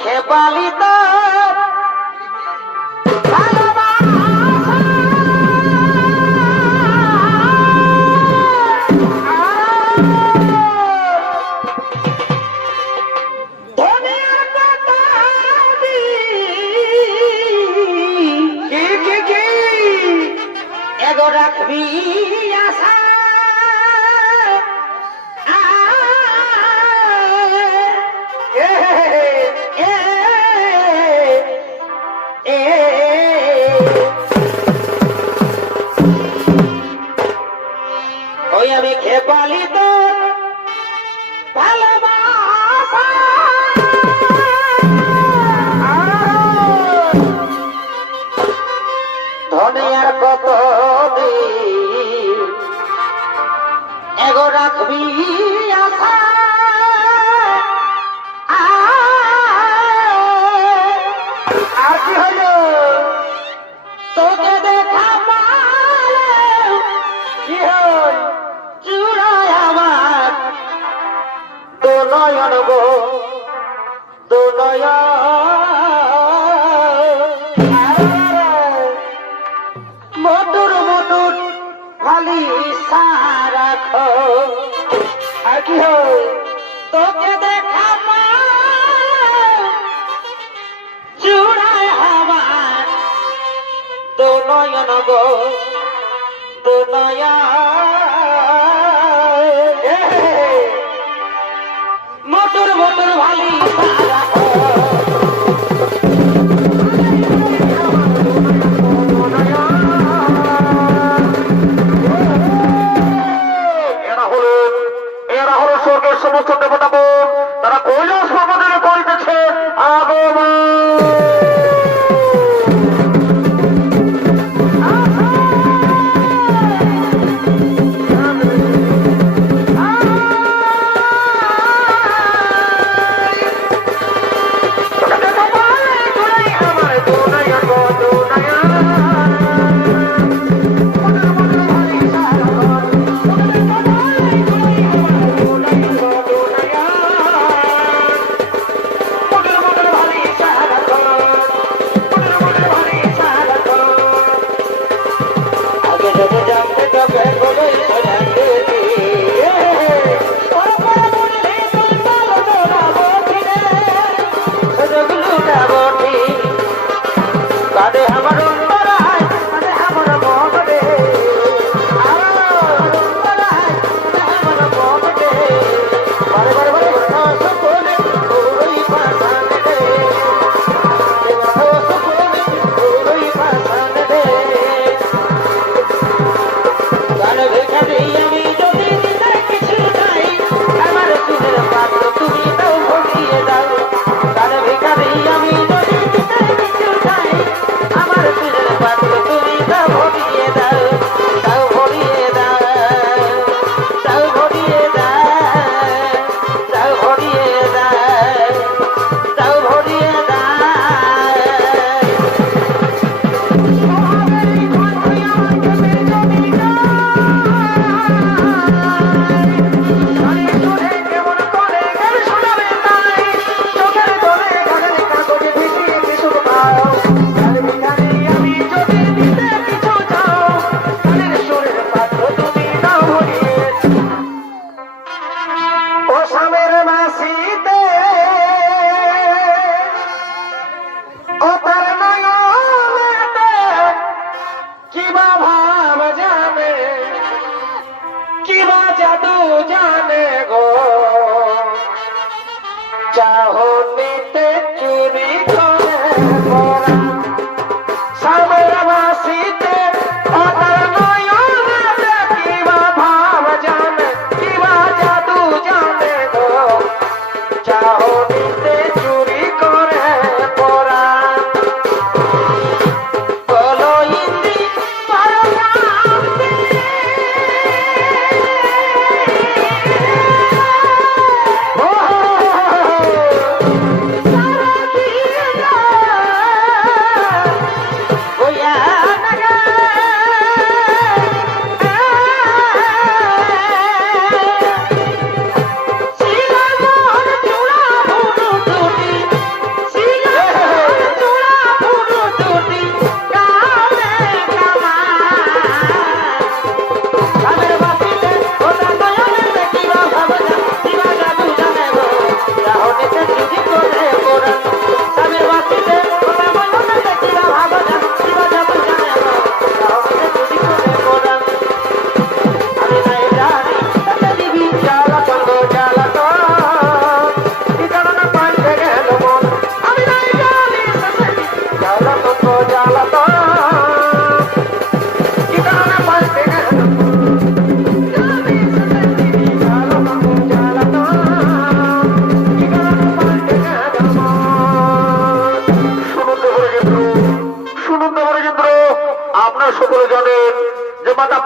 খেপালি তো রাখবি আশা ওই আমি খেপালি তো ভালোবাসা ধনে আর কত এগো রাখবি আশা আর কি হলো তোকে দেখা পালে কি হল চূড়ায় আমার দো নয়ন গো দো নয়ন মধুর মধুর খালি রাখো আর কি হয় তোকে দেখা চূড়ায় আমার দো নয়ন গো দো নয়ন মধুর মধুর ভালি রাখো সমস্ত দেবতা তারা কৈলাস পর্বতে করিতেছে আগমন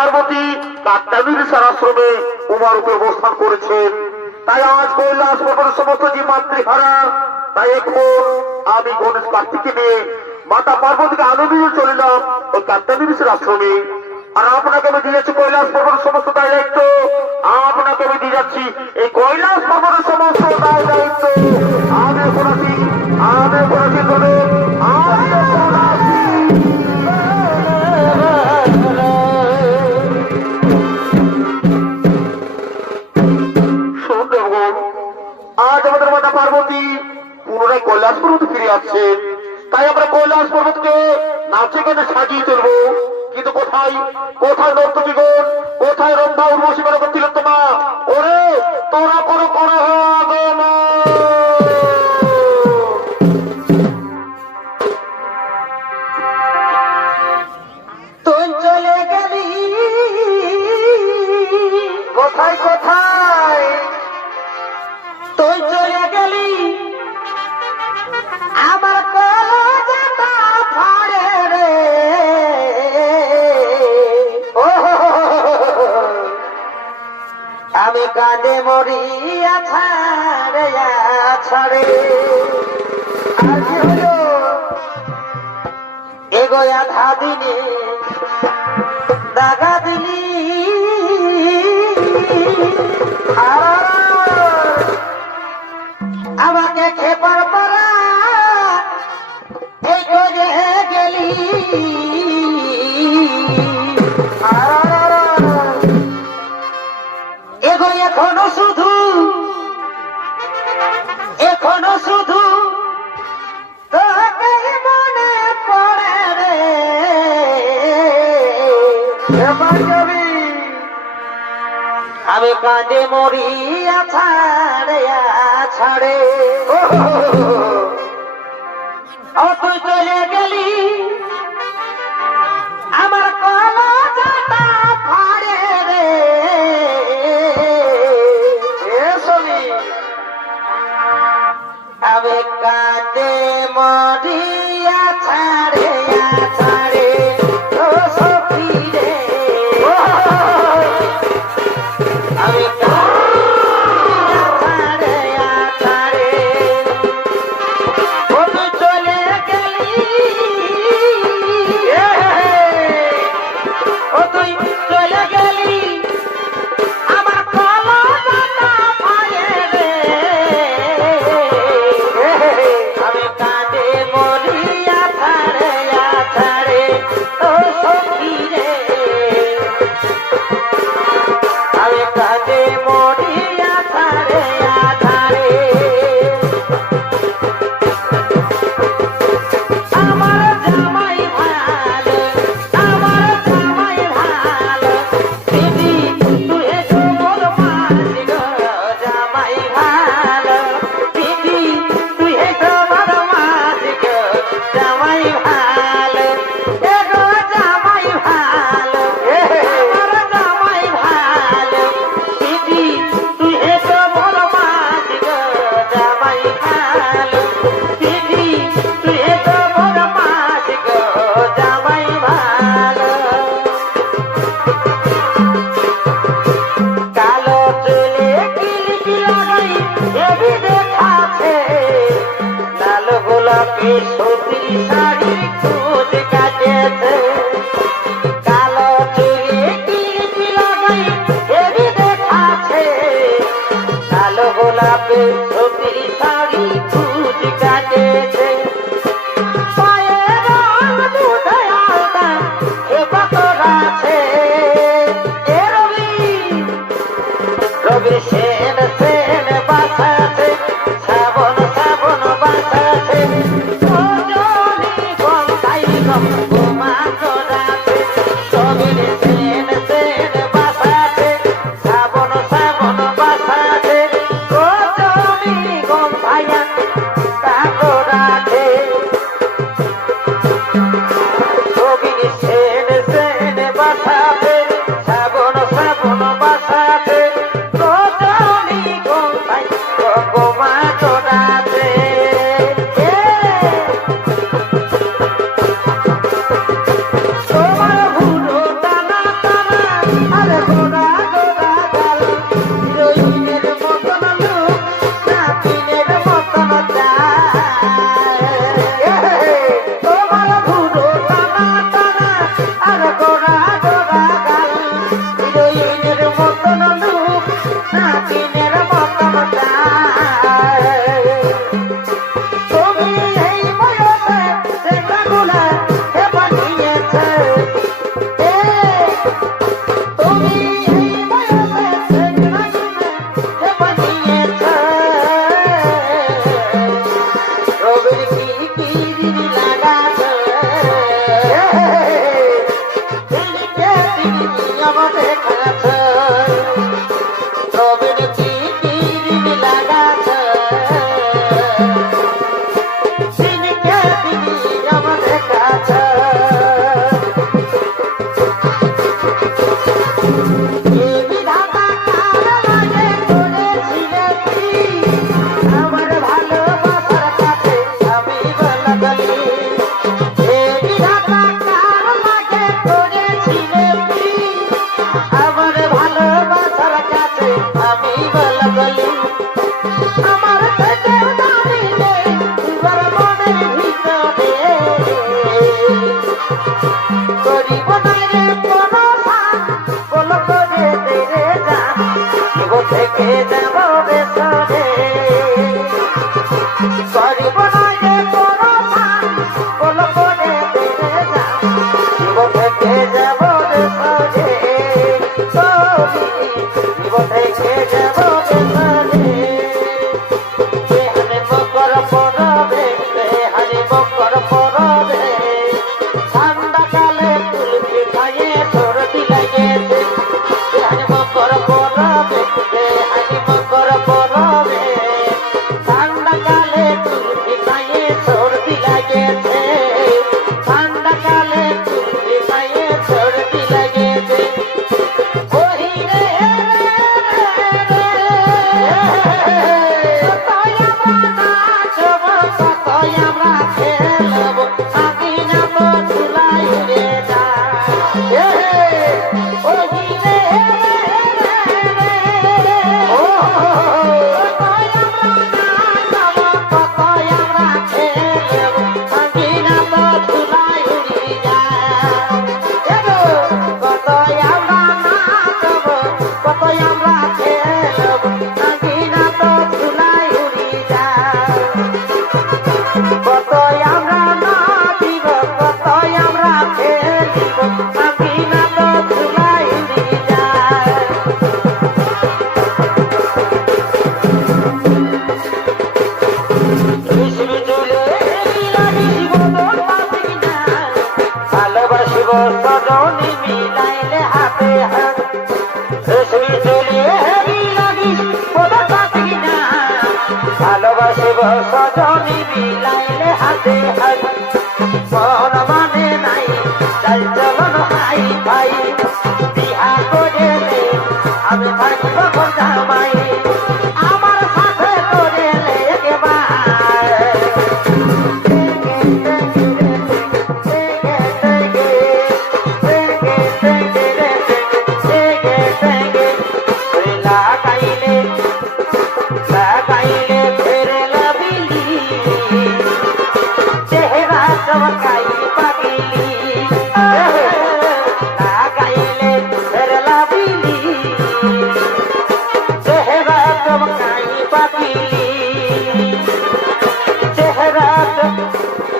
পার্বতী কাত্যাবীর আশ্রমে উমারূপে অবস্থান করেছেন। তাই আজ কৈলাস পর্বতের সমস্ত যে মাতৃহারা, তাই এখন আমি গণেশ কার্তিককে নিয়ে মাতা পার্বতীকে আনন্দ চলিলাম ওই কাত্যাবীর আশ্রমে। আর আপনাকে আমি দিয়ে যাচ্ছি কৈলাস পর্বতের সমস্ত দায় দায়িত্ব, আপনাকে আমি দিয়ে যাচ্ছি এই কৈলাস পর্বতের সমস্ত দায় দায়িত্ব। আমি এখন আছি তবে আজ আমাদের মাতা পার্বতী পুনরায় কৈলাস পর্বতে ফিরে আসছে। তাই আমরা কৈলাস পর্বতকে নাচে গানে সাজিয়ে তুলবো। কিন্তু কোথায় কোথায় নর্তকীগণ, কোথায় রম্ভা উর্বশী মেলা করছিল তোমা? ওরে তোরা করো করো আগমন। তুই চলে গেলি কোথায় কোথায় তুই চলে গেলি আমার কলজাটা ফাড়ে রে। ও আমি কাঁদে মরিয়া ছাড়ে ছাড়ে আর কি হলো? এগোয়া ধাদিনে দাগা দিলি আমাকে খেপার পরা এই করে গেলি। এগো এখনো শুধু তোকে মনে পড়ে রে। এবার যাবি আমি কাঁদে মরিয়া ছাড়ে ও তুই চলে গেলি আমার কলজাটা ফাড়ে রে। আমি কাঁদে মরিয়া ছাড়ে ও সখী রে। আমি ছাড়ে ও তুই চলে গেলি ও তুই চলে গেলি আমার কলজাটা ফাড়ে রে। আমি কাঁদে মরিয়া ছাড়ে ও সখী রে। আমি কাঁদে মরিয়া ছাড়ে আমার জামাই ভালো দিদি তুই এসো মোর মাঝি গো। জামাই ভালো দিদি তুই এসো মোর মাঝি গো। জামাই ভালো এগো জামাই ভালো আমার জামাই ভালো দিদি তুই এসো মোর মাঝি গো। জামাই ভালো দিদি তুই এসো মোর মাঝি গো। জামাই ভালো কালো চুলে কিলিপি লাগাই এবি দেখাছে লাল গোলাপি সুতি শাড়ি খুঁজ কাটেছে। কালো চুলে কিলিপি লাগাই এবি দেখাছে লাল গোলাপি সুতি শাড়ি খুঁজ কাটেছে। পায়ে রং দুধে আলতা এ পাতরাছে এ রবি সেন বাসাছে শ্রাবণ বাসাছে ও জনি গঙ্গাই গম গোমা জড়াছে। রবির সেন বাসাছে শ্রাবণ বাসাছে ও জনি ভালোবাসিব সজনী বিলাইলে হাতে হাত মন মানে নাই চাল চলন হাই ভাই বিহা করেলে আমি থাকিব জামাই আমার সাথে করেলে একেবারে লাগাইলে ফেরে লাবিলি চেহারা চমকাই পাগিলি লাগাইলে ফেরে লাবিলি চেহারা চমকাই পাগিলি চেহারা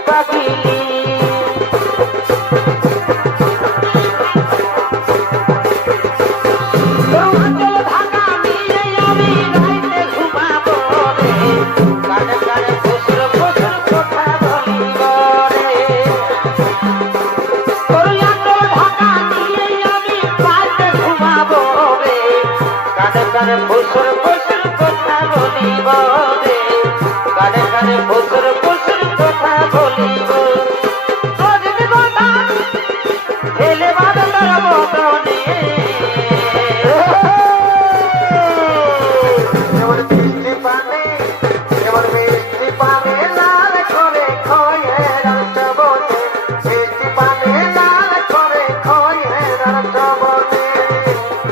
পাগিলি ফুসুর ফুসুর কথা বলিব রে কানে কানে ফুসুর ফুসুর কথা বলিব যদি কথা ছেলে বাদলার বদনে যেমন বৃষ্টি পানে যেমন বৃষ্টি পানে লাল করে খয়ে রাত বনে বৃষ্টি পানে লাল করে খয়ে রাত বনে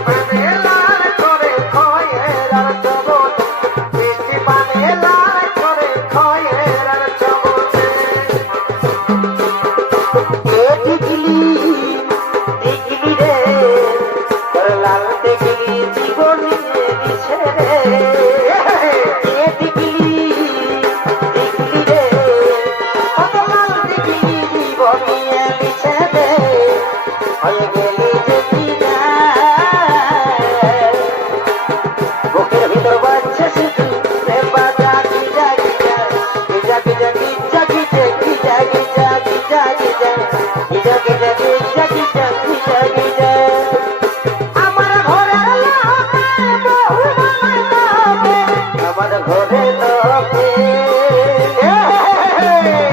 পানে লাল করে খয়ে রাত বনে বৃষ্টি পানে লাল করে খয়ে রাত বনে দেখলি দেখলি রে তোর লাল দেখলি জীবন দিছে রে দেখলি দেখলি রে কত লাল দেখলি জীবন দিছে রে হয়ে গেলি যদি না বুকের ভিতর বাজছে শুধু রে বাজা কি জাগি জাগি জাগি জাগি জাগি জাগি জাগি জাগি জাগি জাগি জাগি জাগি জাগি জাগি জাগি আমার ঘরে লোকে বহু বানাই লোকে আমার ঘরে লোকে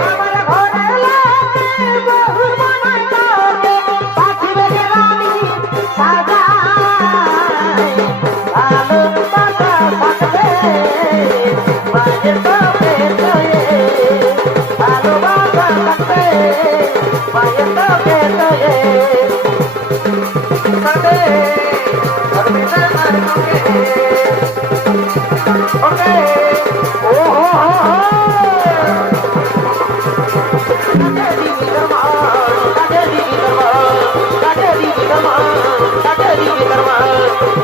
আমার ঘরে লোকে বহু বানাই লোকে পাখিবে রানী সাজাই ভালোবাসা থাকবে মায়ের তবে তয়ে ভালোবাসা থাকবে মায়ের তবে তয়ে তবে ধর্মে তার মুখে ওকে ও হো হো কাটে দিবি ধর্মা কাটে দিবি ধর্মা কাটে দিবি ধর্মা কাটে দিবি ধর্মা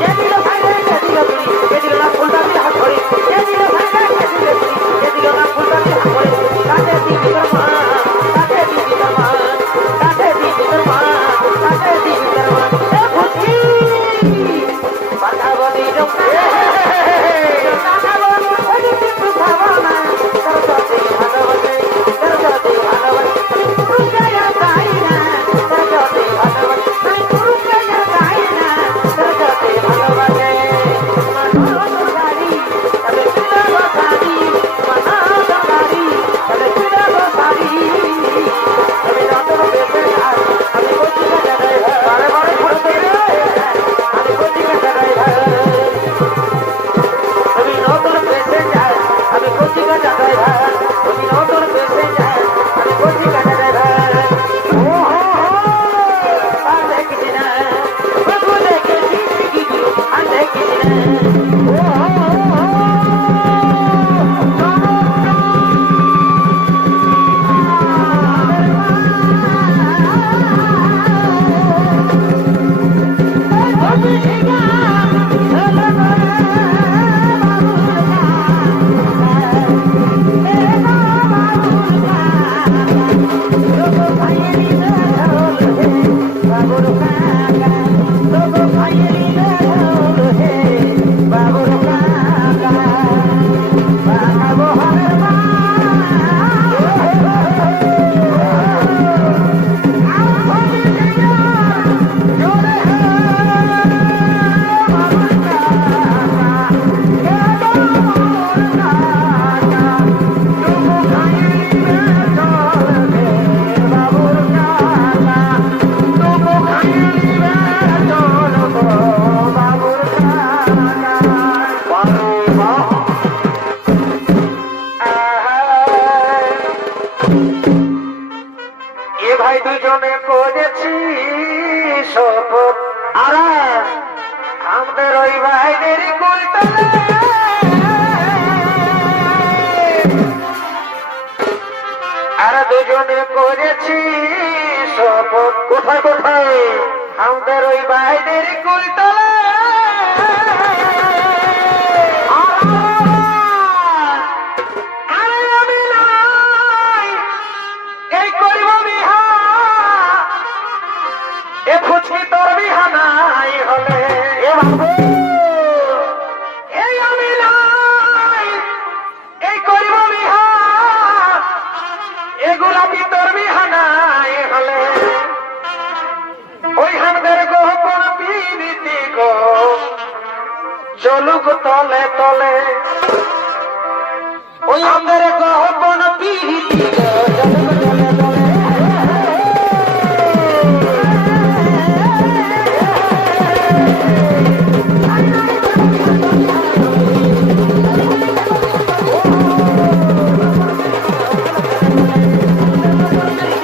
কে দিল ভাইরে কে দিল তুই কে দিল না ফুলটা দিয়ে হাত ধরে কে দিল ভাইরে কে দিল তুই কে দিল না ফুলটা দিয়ে হাত ধরে কাটে দিবি ধর্মা কাটে দিবি ধর্মা কাটে দিবি ধর্মা কাটে দিবি ধর্মা এ ভুতি বাধা বলি রোকে বাধা বলি ওই কিছু ভাবনা তোর সাথে ভালোবাসে তোর সাথে ভালোবাসে পুরুষে যাই না তোর সাথে ভালোবাসে পুরুষে যাই না তোর সাথে ভালোবাসে মানো গাড়ি তবে তুই বাসারি মানো গাড়ি তবে তুই বাসারি আমি রাতের বেশে আর আমি কোচি কাটা রে বারে বারে ঘুরতে রে আমি কোচি কাটা রে তুমি নতুন বেশে যায় আমি কোচি কাটা রে তুমি নতুন বেশে যায় আমি কোচি কাটা রে ও হো হো আলে কিছু না বাবু দেখে কি কি আলে কিছু না ও হো হো Oh, দুজনে করেছি শপথ আর আমাদের ওই বাইরের কুলতলে আর দুজনে করেছি শপথ কোথায় কোথায় আমাদের ওই বাইরের কুলতলে আরে আমি নাই এই করিব বিহা এ ফুচকি তোর বিহা নাই হলে এ বাবু এই আমি নাই এই করিব বিহা এগুলা কি তোর বিহা নাই হলে ওই হামদের গোপন পিরিতি গো চলুক তলে তলে ওই হামদের গোপন পিরিতি গো চলুক তলে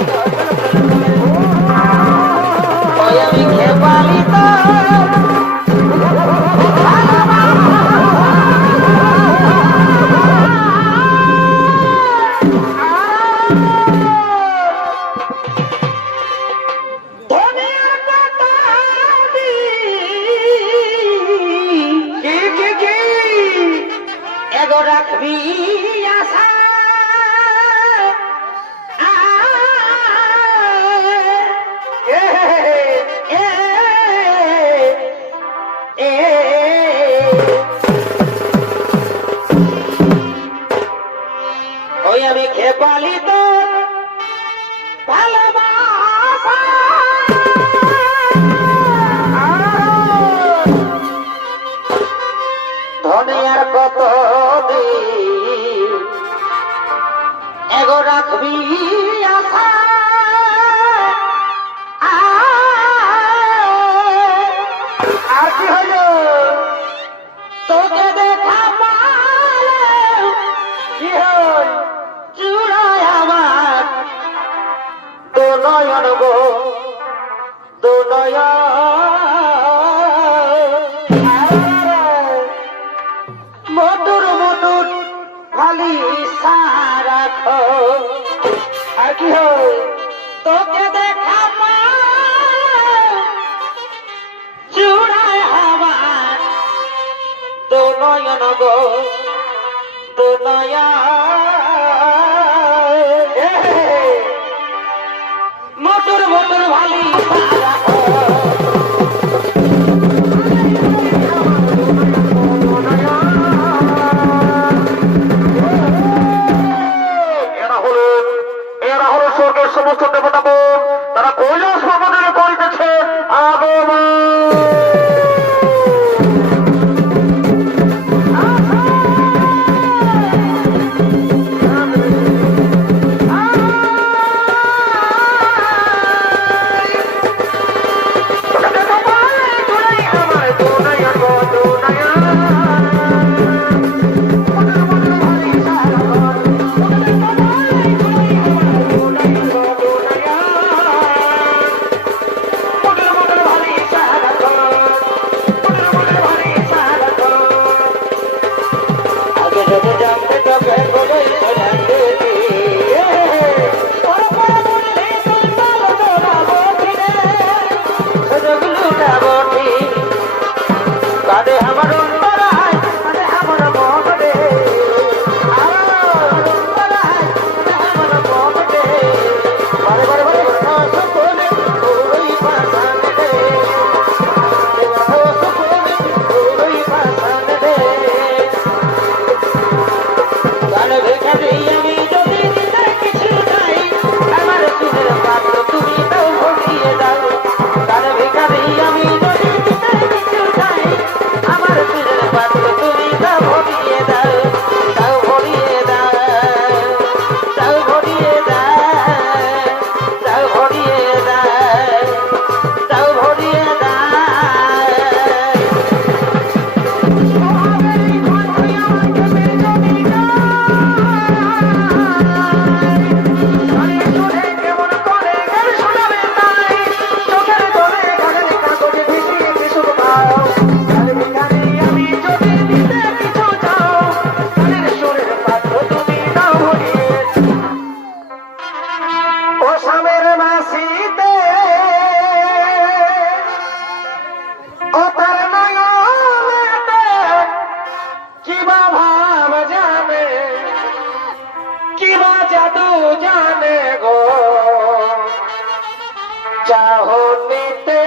তলে ওই আমি খেপালি তো এগো রাখবি আশা ওই আমি খেপালি তো ভালোবাসা ধনে আর কত দিন এগো রাখবি আশা আর কি হলো তোকে দেখা পালে কি হল চূড়ায় আমার দো নয়ন গো দো মোটর মোটর খালি সারাখ আর কি হয় তোকে দেখা চূড়ায় হবার দো নয়ন গো দো মোটর মোটর ভালি সারাখ এরা হলো স্বর্গের সমস্ত দেবতা বোন, তারা কৈলাস পর্বতে করিতেছে আগমন। জাদু জানে গো চাহনিতে